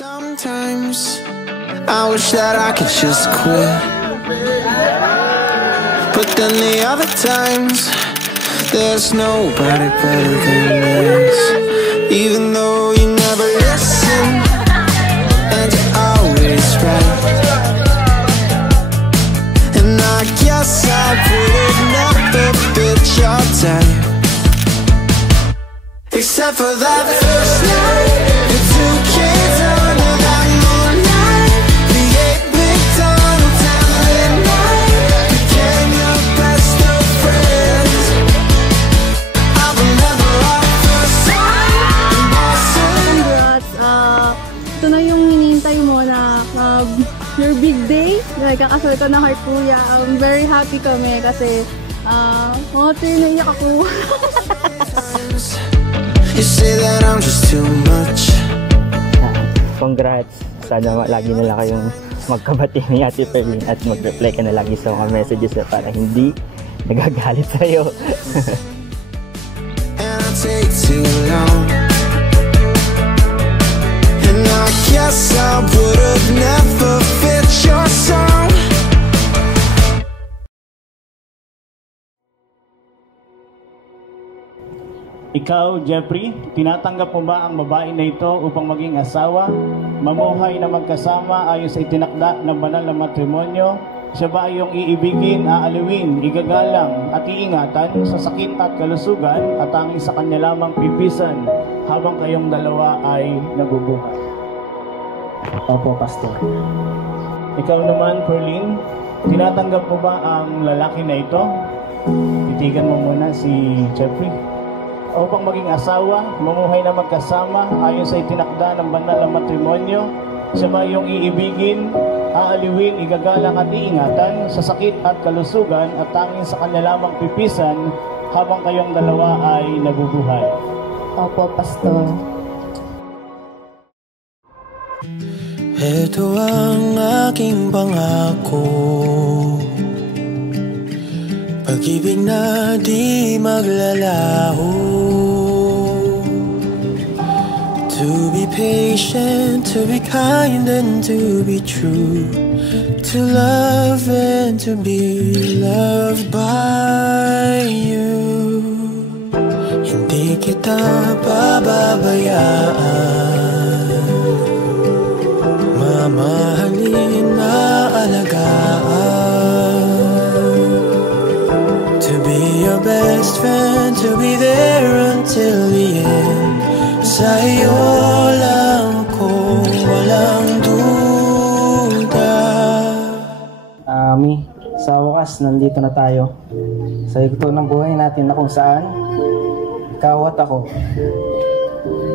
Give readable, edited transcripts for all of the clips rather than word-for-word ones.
Sometimes I wish that I could just quit, but then the other times there's nobody better than this. Even though you never listen and you're always right, and I guess I would've never fit your type, except for that first night, the 2 kids under that moonlight, the 8 McDonald's at midnight, became the best of friends. I remember our first time in Boston. Congrats! Ito na yung hinihintay mo na your big day. Kakasal ka na kay Kuya. I'm very happy kami kasi naiyak ako. You say that I'm just too much. Congrats. Sana lagi na lang kayong magkabati ni Ate Perlin at mag-reply ka na lagi sa mga messages na para hindi nagagalit sa'yo. And I take too long, and I guess I would've never fit your song. Ikaw, Jeffrey, tinatanggap mo ba ang babae na ito upang maging asawa, mamuhay na magkasama ayon sa itinakda ng banal na matrimonyo? Siya ba ay iyong iibigin, aaliwin, igagalang at iingatan sa sakit at kalusugan at tanging sa kanya lamang pipisan habang kayong dalawa ay nabubuhay? Opo, Pastor. Ikaw naman, Perlin, tinatanggap mo ba ang lalaki na ito? Titigan mo muna si Jeffrey. Upang maging asawa, mamuhay na magkasama ayon sa itinakda ng banal na matrimonyo, siya ba iyong iibigin, aaliwin, igagalang at iingatan sa sakit at kalusugan at tanging sa kanya lamang pipisan habang kayong dalawa ay nabubuhay? Opo, Pastor. Ito ang aking pangako, pag-ibig na di maglalaho. To be patient, to be kind and to be true, to love and to be loved by you. Hindi kita pababayaan, mamahalin na alagaan. To be your best friend, to be there until the end. Sa'yo lang ko walang duda. Mi, sa wakas, nandito na tayo sa yugto ng buhay natin na kung saan ikaw at ako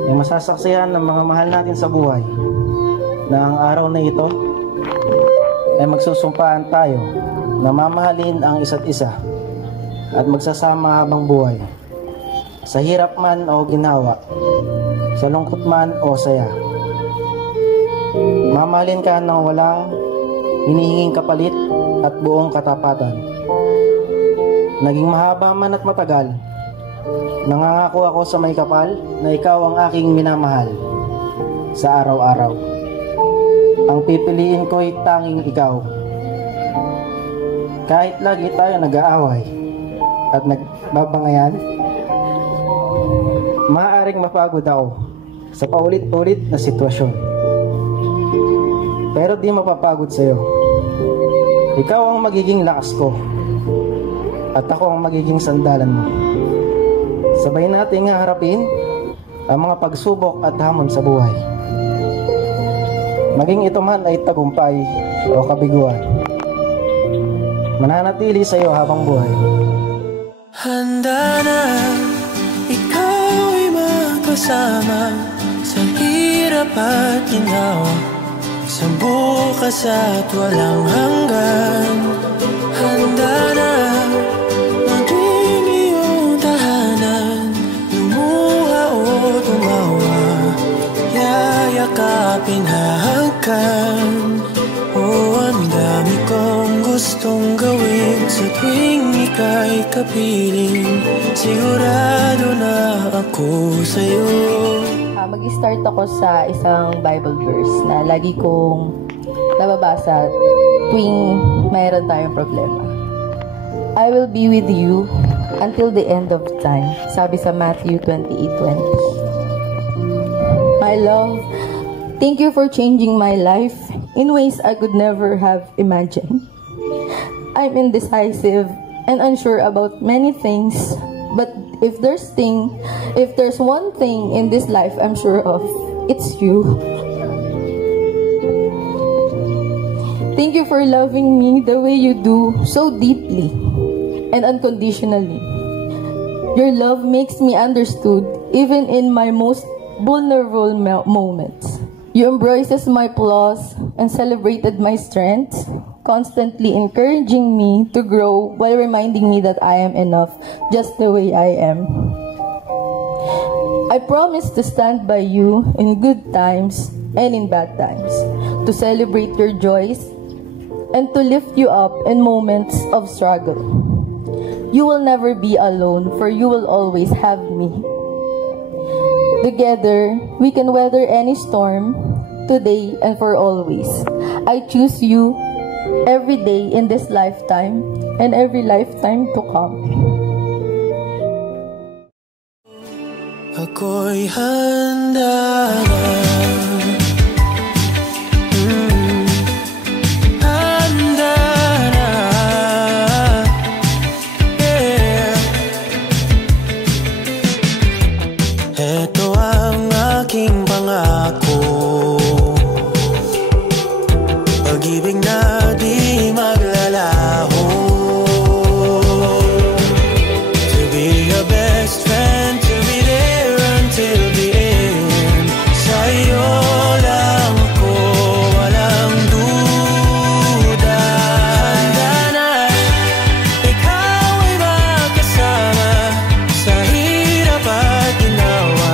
ay masasaksihan ng mga mahal natin sa buhay, na ang araw na ito ay magsusumpaan tayo na mamahalin ang isa't isa at magsasama habang buhay, sa hirap man o ginawa, sa lungkot man o saya. Mamahalin ka ng walang hinihinging kapalit at buong katapatan. Naging mahaba man at matagal, nangangako ako sa may kapal na ikaw ang aking minamahal sa araw-araw. Ang pipiliin ko'y tanging ikaw. Kahit lagi tayo nag-aaway at nagbabangayan, maaaring mapagod ako sa paulit-ulit na sitwasyon, pero di mapapagod sa'yo. Ikaw ang magiging lakas ko at ako ang magiging sandalan mo. Sabay nating haharapin ang mga pagsubok at hamon sa buhay, maging ito man ay tagumpay o kabiguan. Mananatili sa'yo habang buhay. Handa na ikaw ay magkasama sa hirap at ginawa, sa bukas at walang hanggan. Handa na maging iyong tahanan, lumuha o tumawa, yayakapin hahagkan. Oh, ang dami kong gustong gawin sa tuwing ika'y kapiling. Sigurado na ako sa'yo. Mag-start ako sa isang Bible verse na lagi kong nababasa tuwing mayroon tayong problema. I will be with you until the end of time. Sabi sa Matthew 28:20. My love, thank you for changing my life in ways I could never have imagined. I'm indecisive and unsure about many things, but if there's one thing in this life I'm sure of, it's you. Thank you for loving me the way you do, so deeply and unconditionally. Your love makes me understood even in my most vulnerable moments. You embraces my flaws and celebrated my strengths, constantly encouraging me to grow while reminding me that I am enough just the way I am. I promise to stand by you in good times and in bad times, to celebrate your joys and to lift you up in moments of struggle. You will never be alone, for you will always have me. Together, we can weather any storm, today and for always. I choose you every day in this lifetime and every lifetime to come. Ako'y handa na. Handa na. Yeah. Ito ang aking pangako, pag-ibig na di maglalaho, to be your best friend, to be there until the end. Sa'yo lang ako, walang duda. Handa na, ikaw ay makasama sa hirap at ginawa,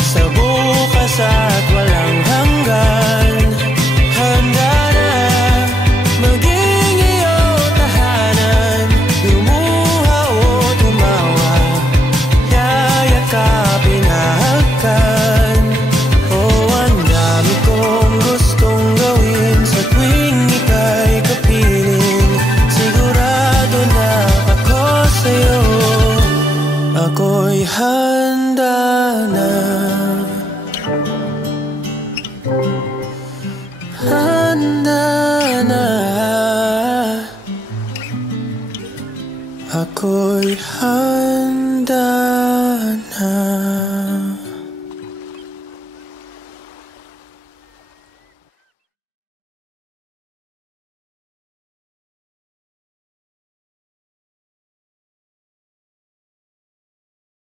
sa bukas at walang hanggan. Handa na maging iyong tahanan, lumuha o tumawa, yayakapin hahagkan. Oh, ang dami kong gustong gawin sa tuwing ika'y kapiling. Sigurado na ako sa'yo, ako'y handa na. Handa na. Ako'y handa